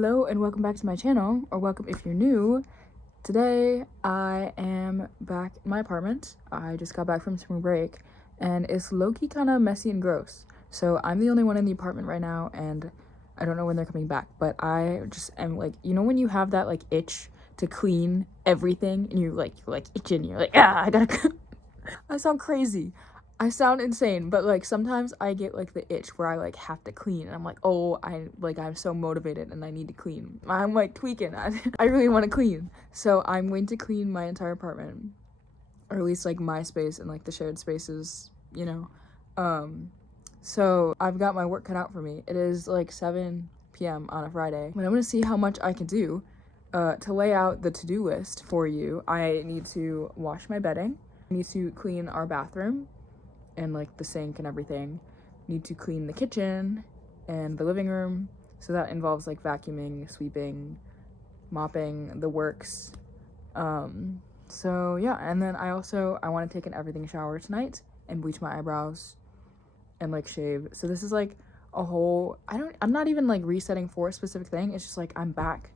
Hello and welcome back to my channel, or welcome if you're new. Today I am back in my apartment. I just got back from spring break and it's low-key kind of messy and gross. So I'm the only one in the apartment right now and I don't know when they're coming back, but I just am like, you know when you have that like itch to clean everything and you're like itching, you're like, I gotta I sound crazy. I sound insane, but like sometimes I get like the itch where I like have to clean and I'm like, oh, I'm so motivated and I need to clean. I'm like tweaking. I really want to clean. So I'm going to clean my entire apartment, or at least like my space and like the shared spaces, you know. So I've got my work cut out for me. It is like 7 p.m. on a Friday, but I'm gonna see how much I can do. To lay out the to-do list for you, I need to wash my bedding. I need to clean our bathroom and like the sink and everything. Need to clean the kitchen and the living room, so that involves like vacuuming, sweeping, mopping, the works. So yeah, and then I want to take an everything shower tonight and bleach my eyebrows and like shave. So this is like a whole, I'm not even like resetting for a specific thing. It's just like I'm back,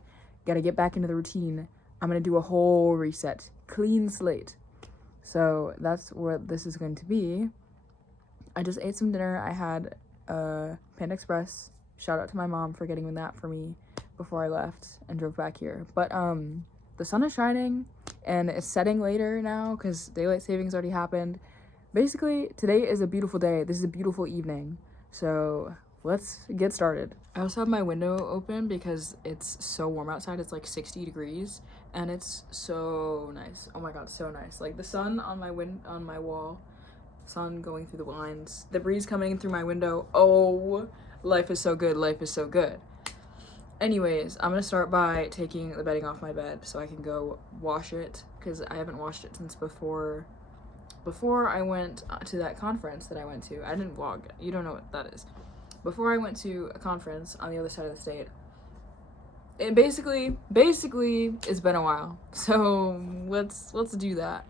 gotta get back into the routine. I'm gonna do a whole reset, clean slate. So that's what this is going to be. I just ate some dinner. I had Panda Express. Shout out to my mom for getting that for me before I left and drove back here. But the sun is shining and it's setting later now because daylight savings already happened. Basically, today is a beautiful day. This is a beautiful evening. So let's get started. I also have my window open because it's so warm outside. It's like 60 degrees and it's so nice. Oh my god, so nice. Like the sun on my wall, sun going through the blinds, the breeze coming in through my window. Oh, life is so good. Life is so good. Anyways, I'm gonna start by taking the bedding off my bed so I can go wash it because I haven't washed it since before I went to that conference that I went to. I didn't vlog. You don't know what that is. Before I went to a conference on the other side of the state. It basically it's been a while. So let's do that.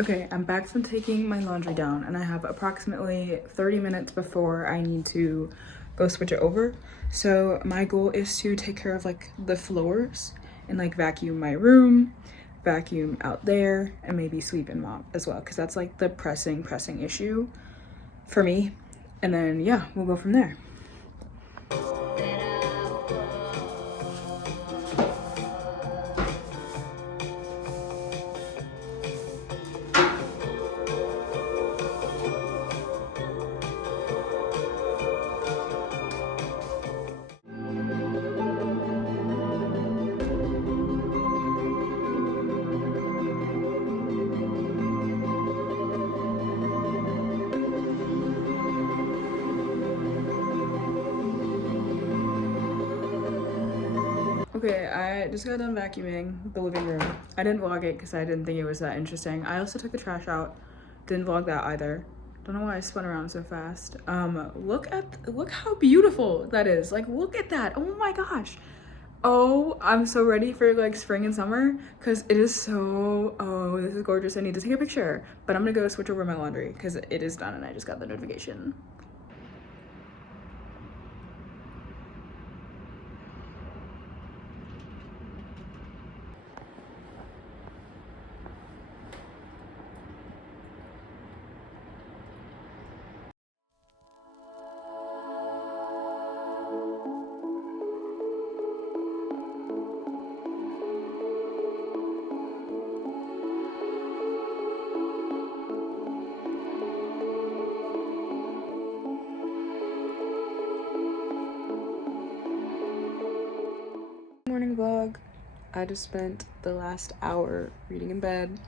Okay, I'm back from taking my laundry down and I have approximately 30 minutes before I need to go switch it over. So my goal is to take care of like the floors and like vacuum my room, vacuum out there, and maybe sweep and mop as well because that's like the pressing issue for me. And then yeah, we'll go from there. Okay, I just got done vacuuming the living room. I didn't vlog it because I didn't think it was that interesting. I also took the trash out. Didn't vlog that either. Don't know why I spun around so fast. Look how beautiful that is. Like, look at that. Oh my gosh. Oh, I'm so ready for like spring and summer because it is so, oh, this is gorgeous. I need to take a picture, but I'm gonna go switch over my laundry because it is done and I just got the notification. Morning vlog. I just spent the last hour reading in bed.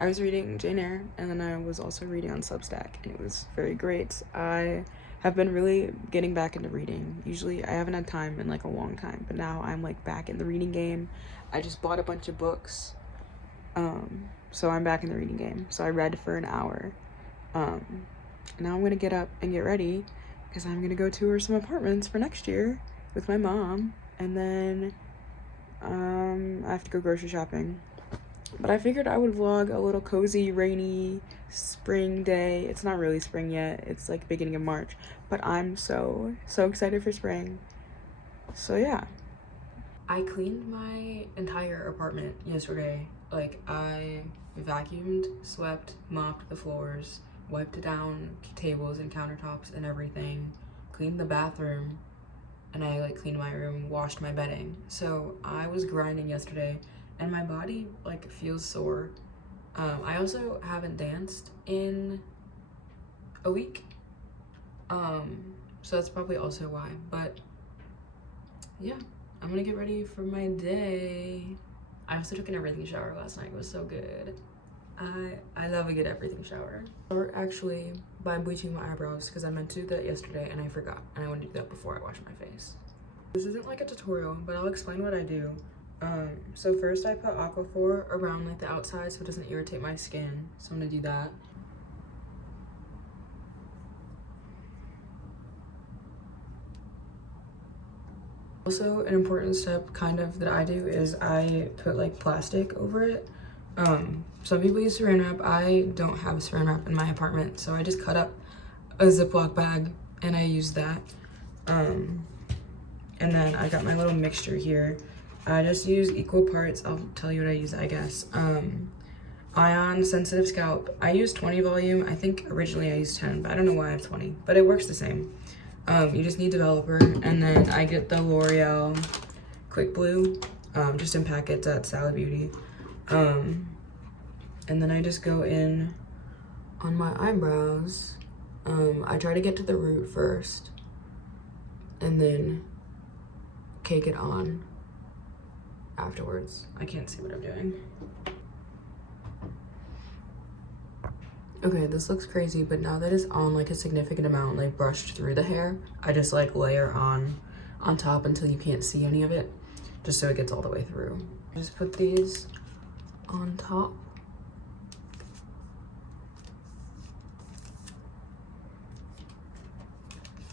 I was reading Jane Eyre and then I was also reading on Substack and it was very great. I have been really getting back into reading. Usually I haven't had time in like a long time, but now I'm like back in the reading game. I just bought a bunch of books So I'm back in the reading game. So I read for an hour. Now I'm gonna get up and get ready because I'm gonna go tour some apartments for next year with my mom, and then I have to go grocery shopping. But I figured I would vlog a little cozy, rainy spring day. It's not really spring yet. It's like beginning of March, but I'm so excited for spring. So yeah. I cleaned my entire apartment yesterday. Like, I vacuumed, swept, mopped the floors, wiped down tables and countertops and everything, cleaned the bathroom, and I like cleaned my room, washed my bedding. So I was grinding yesterday and my body like feels sore. I also haven't danced in a week. So that's probably also why, but yeah, I'm gonna get ready for my day. I also took an everything shower last night. It was so good. I love a good everything shower. Start actually by bleaching my eyebrows because I meant to do that yesterday and I forgot, and I want to do that before I wash my face. This isn't like a tutorial, but I'll explain what I do. So first I put Aquaphor around like the outside so it doesn't irritate my skin. So I'm gonna do that. Also, an important step kind of that I do is I put like plastic over it. Some people use saran wrap. I don't have a saran wrap in my apartment, so I just cut up a Ziploc bag and I use that. And then I got my little mixture here. I just use equal parts. I'll tell you what I use, I guess. Ion Sensitive Scalp. I use 20 volume. I think originally I used 10, but I don't know why I have 20, but it works the same. You just need developer, and then I get the L'Oreal Quick Blue, just in packets at Sally Beauty. And then I just go in on my eyebrows. I try to get to the root first, and then cake it on afterwards. I can't see what I'm doing. Okay, this looks crazy, but now that it's on like a significant amount, like brushed through the hair, I just like layer on top until you can't see any of it, just so it gets all the way through. Just put these on top.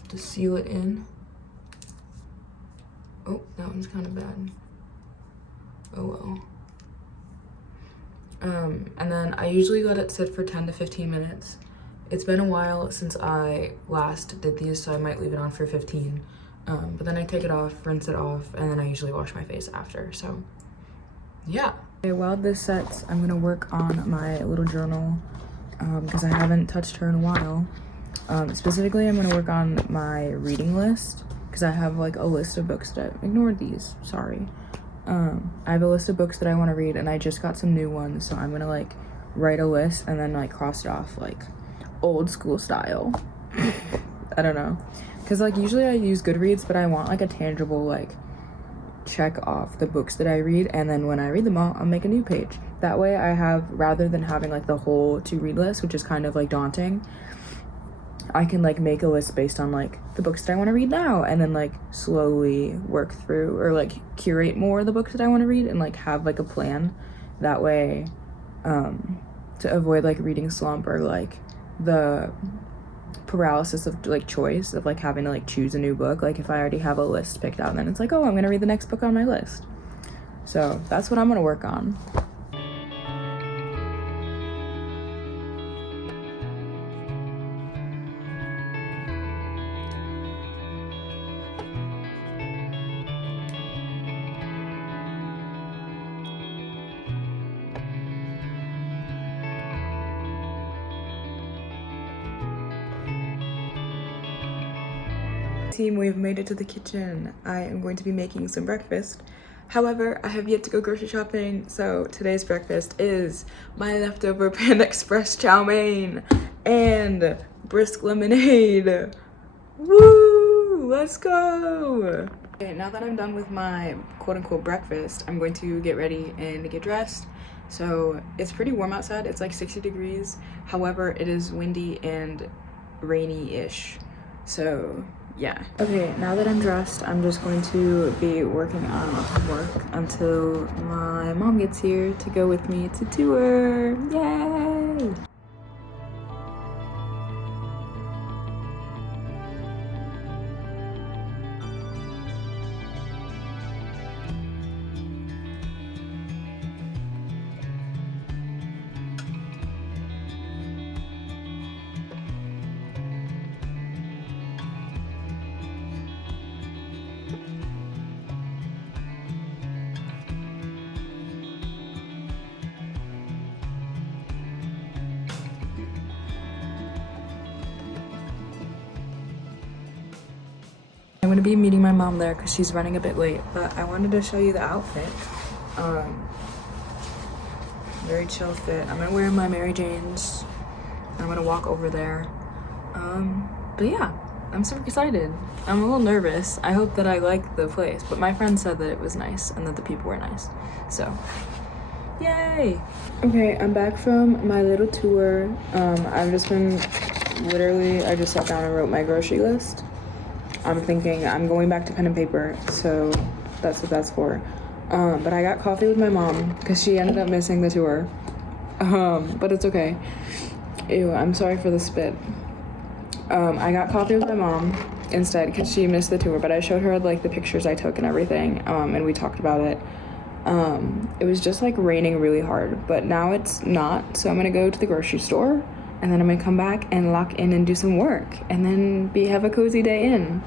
To seal it in. Oh, that one's kind of bad. Oh well. And then I usually let it sit for 10 to 15 minutes. It's been a while since I last did these, so I might leave it on for 15. But then I take it off, rinse it off, and then I usually wash my face after, so yeah. Okay, while this sets, I'm gonna work on my little journal because I haven't touched her in a while. Specifically, I'm gonna work on my reading list because I have like a list of books that ignored these, sorry. I have a list of books that I want to read, and I just got some new ones, so I'm gonna like write a list and then like cross it off like old school style. I don't know, because like usually I use Goodreads, but I want like a tangible like check off the books that I read, and then when I read them all, I'll make a new page. That way I have, rather than having like the whole to read list, which is kind of like daunting, I can like make a list based on like the books that I want to read now, and then like slowly work through or like curate more of the books that I want to read and like have like a plan. That way, to avoid like reading slump or like the paralysis of like choice of like having to like choose a new book. Like if I already have a list picked out, then it's like, oh, I'm gonna read the next book on my list. So that's what I'm gonna work on. Team, we've made it to the kitchen. I am going to be making some breakfast. However, I have yet to go grocery shopping, so today's breakfast is my leftover Panda Express chow mein and brisk lemonade. Woo! Let's go! Okay, now that I'm done with my quote-unquote breakfast, I'm going to get ready and get dressed. So it's pretty warm outside. It's like 60 degrees. However, it is windy and rainy-ish. So yeah. Okay, now that I'm dressed, I'm just going to be working on homework until my mom gets here to go with me to tour. Yay! I'm gonna be meeting my mom there because she's running a bit late, but I wanted to show you the outfit. Very chill fit. I'm gonna wear my Mary Janes. I'm gonna walk over there. But yeah, I'm super excited. I'm a little nervous. I hope that I like the place, but my friend said that it was nice and that the people were nice. So, yay! Okay, I'm back from my little tour. I've just been I just sat down and wrote my grocery list. I'm thinking I'm going back to pen and paper, so that's what that's for. But I got coffee with my mom because she ended up missing the tour. But it's okay. Ew, I'm sorry for the spit. I got coffee with my mom instead because she missed the tour, but I showed her like the pictures I took and everything, and we talked about it. It was just like raining really hard, but now it's not, so I'm gonna go to the grocery store and then I'm gonna come back and lock in and do some work and then have a cozy day in.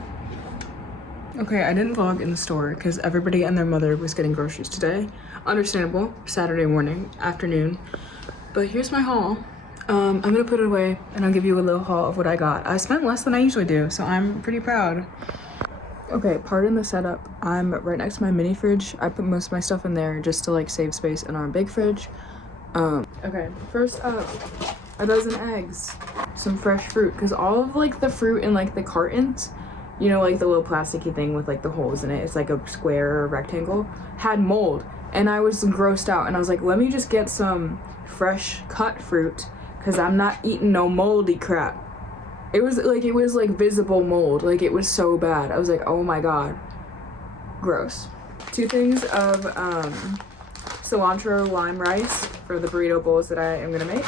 Okay, I didn't vlog in the store because everybody and their mother was getting groceries today. Understandable, Saturday morning, afternoon. But here's my haul. I'm gonna put it away and I'll give you a little haul of what I got. I spent less than I usually do, so I'm pretty proud. Okay, pardon the setup. I'm right next to my mini fridge. I put most of my stuff in there just to like save space in our big fridge. Okay, first up, a dozen eggs, some fresh fruit, because all of like the fruit in like the cartons, you know, like the little plasticky thing with like the holes in it, it's like a square or a rectangle, had mold, and I was grossed out, and I was like, let me just get some fresh cut fruit because I'm not eating no moldy crap. It was like visible mold, like it was so bad. I was like, oh my god, gross. 2 things of cilantro lime rice for the burrito bowls that I am gonna make.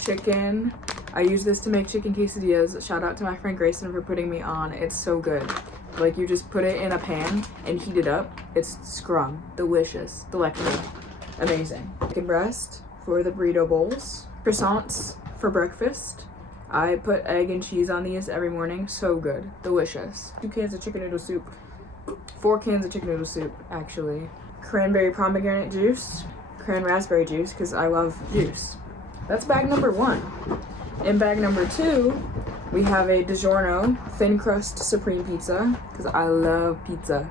Chicken, I use this to make chicken quesadillas. Shout out to my friend Grayson for putting me on. It's so good. Like, you just put it in a pan and heat it up. It's scrum, delicious, delectable, amazing. Chicken breast for the burrito bowls. Croissants for breakfast. I put egg and cheese on these every morning. So good, delicious. 2 cans of chicken noodle soup. 4 cans of chicken noodle soup, actually. Cranberry pomegranate juice. Cran raspberry juice, because I love juice. That's bag number 1. In bag number 2, we have a DiGiorno thin crust supreme pizza, because I love pizza.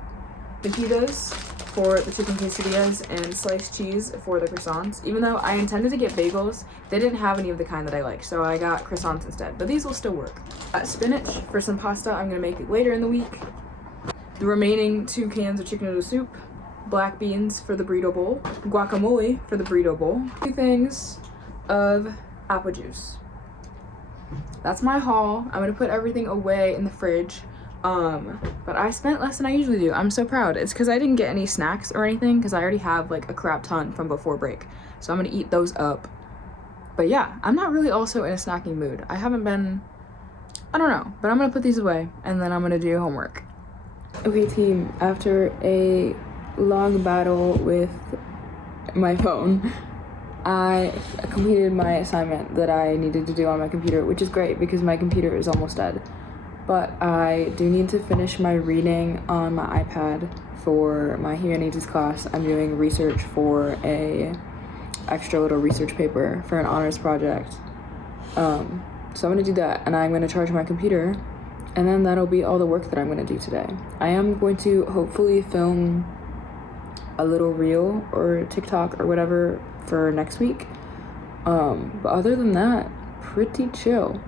Fajitas for the chicken quesadillas and sliced cheese for the croissants. Even though I intended to get bagels, they didn't have any of the kind that I like, so I got croissants instead, but these will still work. Spinach for some pasta I'm gonna make later in the week. The remaining 2 cans of chicken noodle soup. Black beans for the burrito bowl. Guacamole for the burrito bowl. 2 things of apple juice. That's my haul. I'm gonna put everything away in the fridge. But I spent less than I usually do. I'm so proud. It's because I didn't get any snacks or anything because I already have like a crap ton from before break. So I'm gonna eat those up. But yeah, I'm not really also in a snacking mood. I haven't been, I don't know, but I'm gonna put these away and then I'm gonna do homework. Okay team, after a long battle with my phone, I completed my assignment that I needed to do on my computer, which is great because my computer is almost dead. But I do need to finish my reading on my iPad for my humanities class. I'm doing research for a extra little research paper for an honors project. So I'm gonna do that and I'm gonna charge my computer and then that'll be all the work that I'm gonna do today. I am going to hopefully film a little reel or TikTok or whatever for next week. But other than that, pretty chill.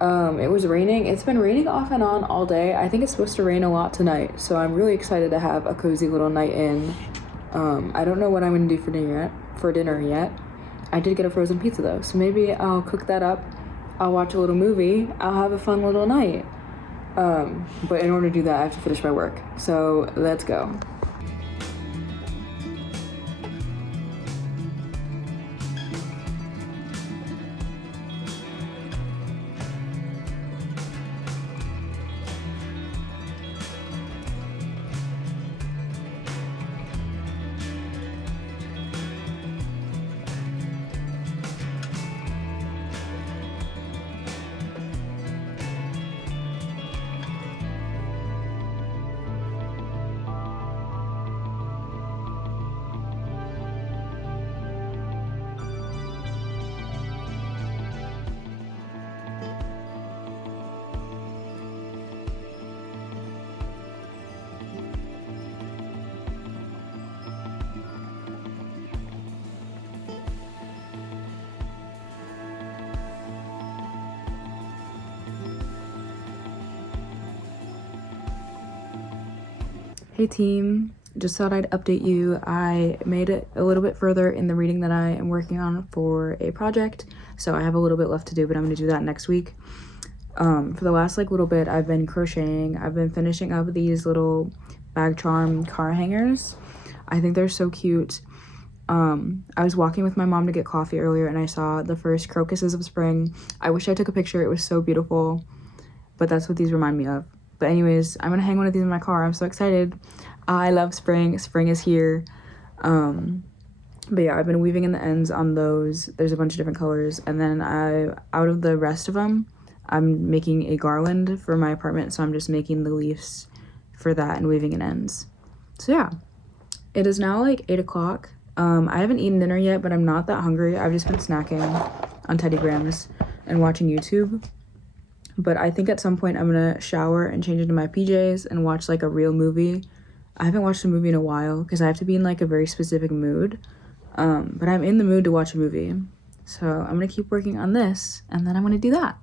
It was raining. It's been raining off and on all day. I think it's supposed to rain a lot tonight, so I'm really excited to have a cozy little night in. I don't know what I'm gonna do for dinner yet. I did get a frozen pizza though, so maybe I'll cook that up. I'll watch a little movie. I'll have a fun little night. But in order to do that, I have to finish my work. So let's go. Hey team, just thought I'd update you. I made it a little bit further in the reading that I am working on for a project, so I have a little bit left to do, but I'm gonna do that next week. For the last little bit, I've been crocheting. I've been finishing up these little bag charm car hangers. I think they're so cute. I was walking with my mom to get coffee earlier and I saw the first crocuses of spring. I wish I took a picture. It was so beautiful, but that's what these remind me of. But anyways, I'm gonna hang one of these in my car. I'm so excited. I love spring. Spring is here. But yeah, I've been weaving in the ends on those. There's a bunch of different colors. And then out of the rest of them, I'm making a garland for my apartment. So I'm just making the leaves for that and weaving in ends. So yeah, it is now like 8 o'clock. I haven't eaten dinner yet, but I'm not that hungry. I've just been snacking on Teddy Grahams and watching YouTube. But I think at some point I'm gonna shower and change into my PJs and watch like a real movie. I haven't watched a movie in a while because I have to be in like a very specific mood. But I'm in the mood to watch a movie. So I'm gonna keep working on this and then I'm gonna do that.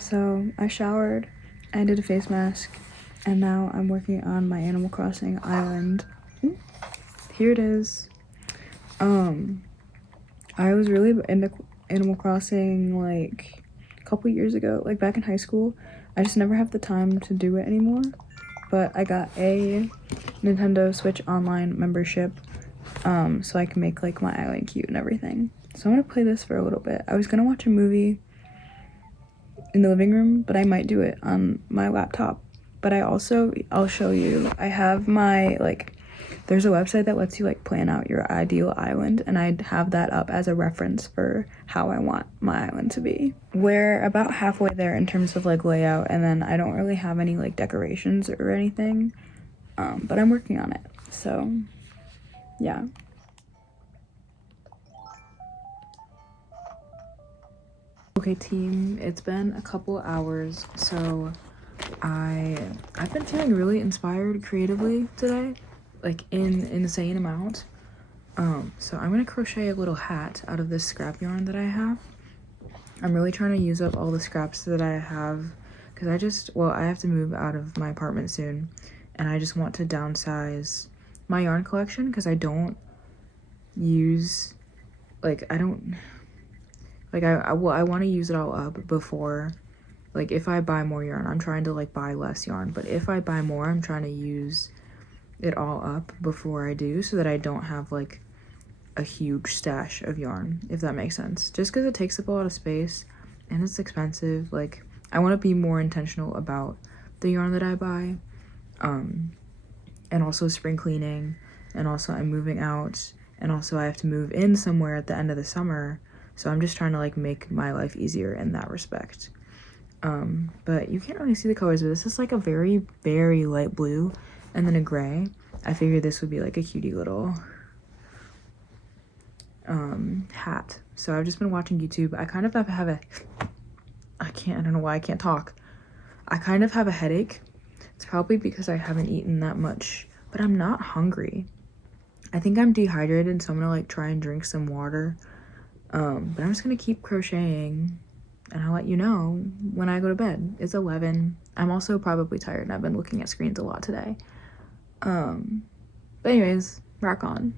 So I showered, I did a face mask, and now I'm working on my Animal Crossing island. Here it is. I was really into Animal Crossing like a couple years ago, like back in high school. I just never have the time to do it anymore. But I got a Nintendo Switch Online membership, so I can make like my island cute and everything. So I'm gonna play this for a little bit. I was gonna watch a movie in the living room, but I might do it on my laptop. But I'll show you, I have my there's a website that lets you like plan out your ideal island, and I'd have that up as a reference for how I want my island to be. We're about halfway there in terms of like layout, and then I don't really have any like decorations or anything, but I'm working on it. So yeah. Okay team, it's been a couple hours, so I've been feeling really inspired creatively today, like in insane amount. So I'm gonna crochet a little hat out of this scrap yarn that I have. I'm really trying to use up all the scraps that I have because I have to move out of my apartment soon, and I just want to downsize my yarn collection because I want to use it all up before, like if I buy more yarn. I'm trying to like buy less yarn, but if I buy more, I'm trying to use it all up before I do, so that I don't have like a huge stash of yarn, if that makes sense. Just because it takes up a lot of space and it's expensive. Like I want to be more intentional about the yarn that I buy. and also spring cleaning, and also I'm moving out, and also I have to move in somewhere at the end of the summer. So I'm just trying to like make my life easier in that respect. But you can't really see the colors, but this is like a very, very light blue and then a gray. I figured this would be like a cutie little hat. So I've just been watching YouTube. I kind of have a I don't know why I can't talk. I kind of have a headache. It's probably because I haven't eaten that much, but I'm not hungry. I think I'm dehydrated, so I'm gonna like try and drink some water. But I'm just gonna keep crocheting, and I'll let you know when I go to bed. It's 11. I'm also probably tired, and I've been looking at screens a lot today. But anyways, rock on.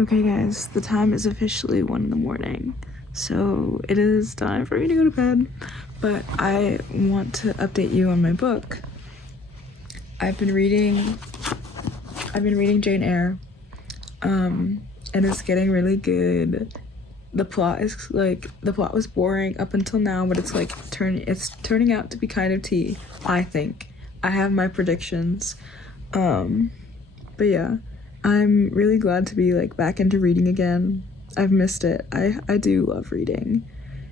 Okay guys, the time is officially 1 in the morning, so it is time for me to go to bed, but I want to update you on my book. I've been reading Jane Eyre, and it's getting really good. The plot was boring up until now, but it's like turning out to be kind of tea, I think. I have my predictions, but yeah. I'm really glad to be like back into reading again. I've missed it. I do love reading.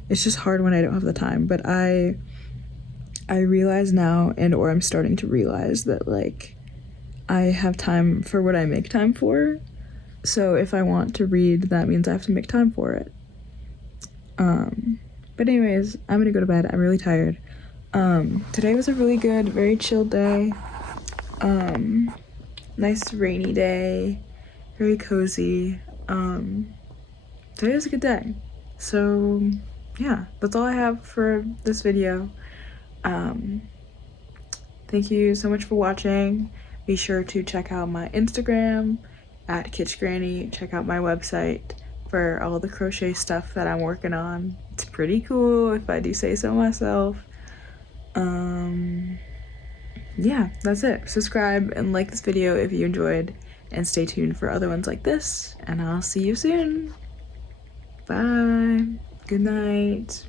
It's just hard when I don't have the time, but I realize now, or I'm starting to realize that like I have time for what I make time for. So if I want to read, that means I have to make time for it. But anyways, I'm gonna go to bed. I'm really tired. Today was a really good, very chill day. Nice rainy day, very cozy. Today was a good day. So yeah, that's all I have for this video. Thank you so much for watching. Be sure to check out my Instagram at KitschGranny. Check out my website for all the crochet stuff that I'm working on. It's pretty cool if I do say so myself. Yeah, that's it. Subscribe and like this video if you enjoyed, and stay tuned for other ones like this, and I'll see you soon. Bye. Good night.